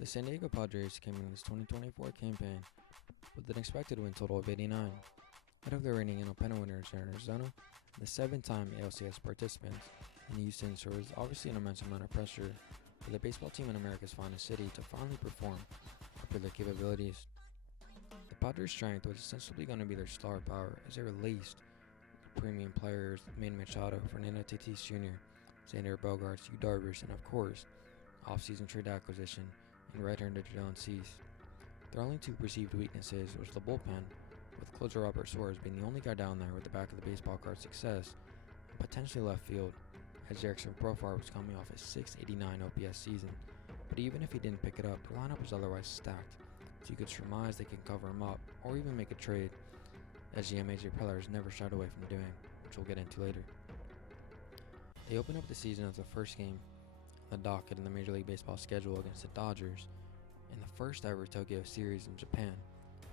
The San Diego Padres came in this 2024 campaign with an expected win total of 89, ahead of the reigning annual pennant winners in Arizona and the 7-time ALCS participants in Houston. So there was obviously an immense amount of pressure for the baseball team in America's finest city to finally perform up to their capabilities. The Padres' strength was essentially going to be their star power as they released premium players Manny Machado, Fernando Tatis Jr., Xander Bogaerts, Yu Darvish, and of course, off-season trade acquisition in right-hander Dylan Cease. Their only two perceived weaknesses was the bullpen, with closer Robert Suarez being the only guy down there with the back of the baseball card success, and potentially left field, as Jerickson Profar was coming off a 689 OPS season. But even if he didn't pick it up, the lineup was otherwise stacked, so you could surmise they can cover him up, or even make a trade, as GM AJ Preller has never shied away from doing, which we'll get into later. They opened up the season as the first game on the docket in the Major League Baseball schedule against the Dodgers in the first ever Tokyo series in Japan,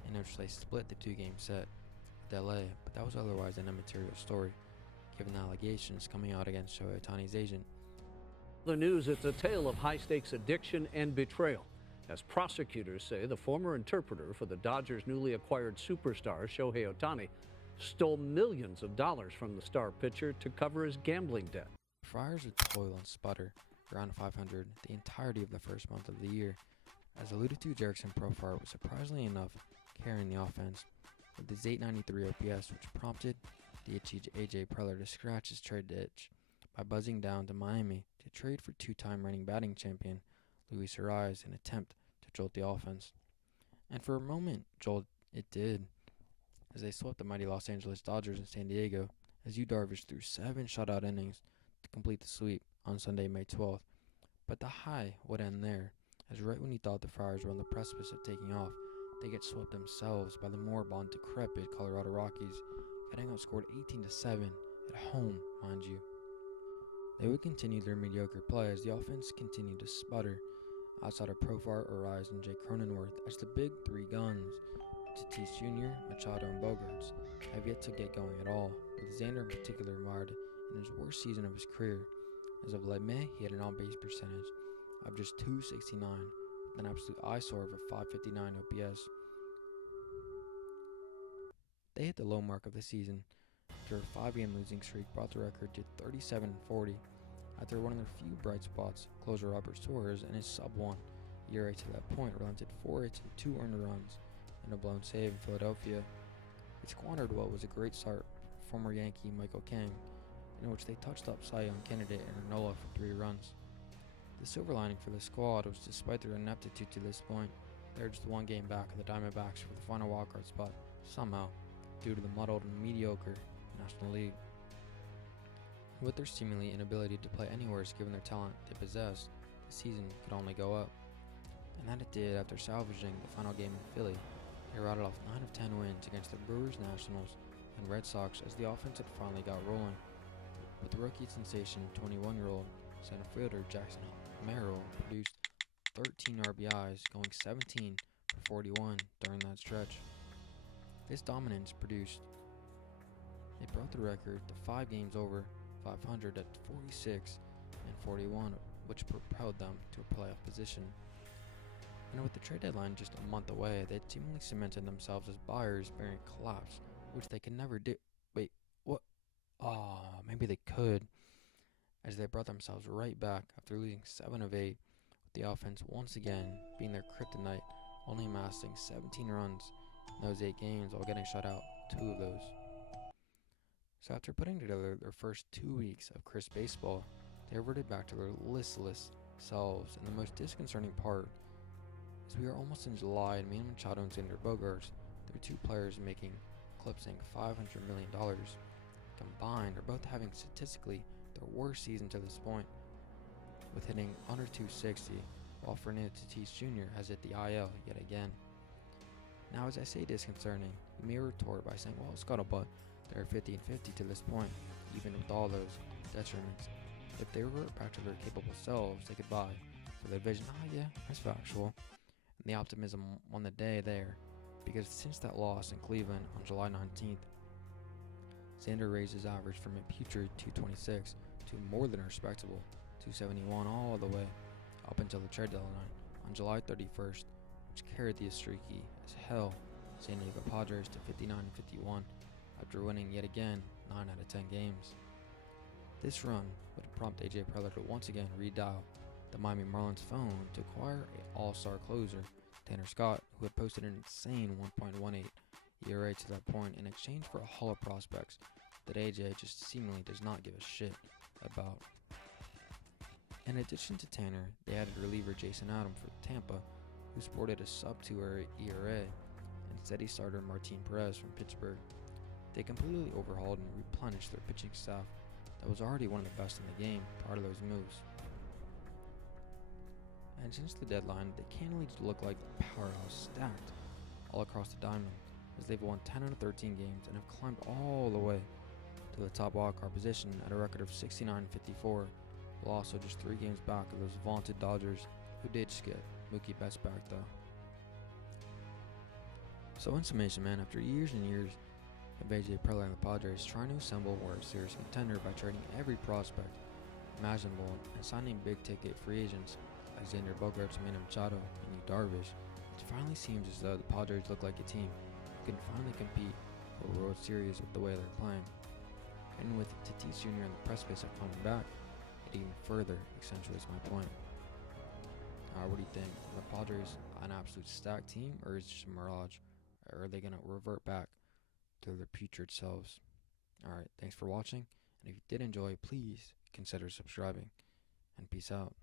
in which they split the two-game set with LA, but that was otherwise an immaterial story, given the allegations coming out against Shohei Ohtani's agent. The news, it's a tale of high-stakes addiction and betrayal, as prosecutors say the former interpreter for the Dodgers' newly acquired superstar Shohei Ohtani stole millions of dollars from the star pitcher to cover his gambling debt. Friars would toil and sputter around 500 the entirety of the first month of the year. As alluded to, Jerickson Profar was surprisingly enough carrying the offense with his 893 OPS, which prompted the itchy AJ Preller to scratch his trade itch by buzzing down to Miami to trade for two-time reigning batting champion Luis Ariz in an attempt to jolt the offense. And for a moment, it did, as they swept the mighty Los Angeles Dodgers in San Diego, as Yu Darvish threw 7 shutout innings to complete the sweep on Sunday, May 12th. But the high would end there, as right when he thought the Friars were on the precipice of taking off, they get swept themselves by the moribund, decrepit Colorado Rockies, getting outscored 18-7 at home, mind you. They would continue their mediocre play as the offense continued to sputter outside of Profar, Ariz, and Jake Cronenworth, as the big three guns, Tatis Jr., Machado, and Bogaerts, have yet to get going at all, with Xander in particular mired in his worst season of his career. As of late May, he had an on-base percentage of just .269, with an absolute eyesore of a .559 OPS. They hit the low mark of the season after a 5-game losing streak brought the record to 37-40 after one of their few bright spots, closer Robert Suarez, and his sub-1 ERA to that point relented 4 hits and 2 earned runs and a blown save in Philadelphia. It squandered what was a great start for former Yankee Michael King, in which they touched up Cy Young candidate Aaron Nola for 3 runs. The silver lining for the squad was, despite their ineptitude to this point, they were just 1 game back of the Diamondbacks for the final wildcard spot, somehow, due to the muddled and mediocre National League. With their seemingly inability to play anywhere given their talent they possessed, the season could only go up. And that it did after salvaging the final game in Philly. They rattled off 9 of 10 wins against the Brewers, Nationals, and Red Sox as the offense had finally got rolling. With the rookie sensation 21-year-old center fielder Jackson Merrill produced 13 RBIs, going 17 for 41 during that stretch. This dominance brought the record to 5 games over 500 at 46 and 41, which propelled them to a playoff position. And with the trade deadline just a month away, they seemingly cemented themselves as buyers bearing collapse, which they could never do. Wait, what? Maybe they could, as they brought themselves right back after losing 7 of 8, with the offense once again being their kryptonite, only amassing 17 runs in those 8 games while getting shut out 2 of those. So after putting together their first 2 weeks of crisp baseball, they reverted back to their listless selves, and the most disconcerting part is we are almost in July and Manny Machado and Xander Bogaerts, their 2 players eclipsing $500 million combined, are both having statistically their worst season to this point, with hitting under .260, while Fernando Tatis Jr. has hit the IL yet again. Now, as I say disconcerting, you may retort by saying, well, Scuttlebutt, they're 50-50 to this point, even with all those detriments. If they revert back to their capable selves, they could vie for the division. Yeah, that's factual. And the optimism on the day there, because since that loss in Cleveland on July 19th, Xander raised his average from a putrid .226 to more than respectable .271 all the way up until the trade deadline on July 31st, which carried the streaky as hell San Diego Padres to 59-51 after winning yet again 9 out of 10 games. This run would prompt A.J. Preller to once again redial the Miami Marlins phone to acquire an all-star closer, Tanner Scott, who had posted an insane 1.18 ERA to that point in exchange for a haul of prospects that A.J. just seemingly does not give a shit about. In addition to Tanner, they added reliever Jason Adam for Tampa, who sported a sub-2 ERA, and steady starter Martin Perez from Pittsburgh. They completely overhauled and replenished their pitching staff that was already one of the best in the game prior to those moves. And since the deadline, they candidly look like the powerhouse stacked all across the diamond, as they've won 10 out of 13 games and have climbed all the way to the top wildcard position at a record of 69-54, while also just 3 games back of those vaunted Dodgers, who did just get Mookie Betts back though. So in summation, man, after years and years of A.J. Preller and the Padres trying to assemble a World Series contender by trading every prospect imaginable and signing big-ticket free agents like Xander Bogaerts, Manny Machado, and Yu Darvish, it finally seems as though the Padres look like a team who can finally compete for a World Series with the way they're playing. And with Tatis Jr. on the precipice of coming back, it even further accentuates my point. What do you think? Are the Padres an absolute stacked team, or is it just a mirage? Or are they going to revert back to their putrid selves? Alright, thanks for watching, and if you did enjoy, please consider subscribing, and peace out.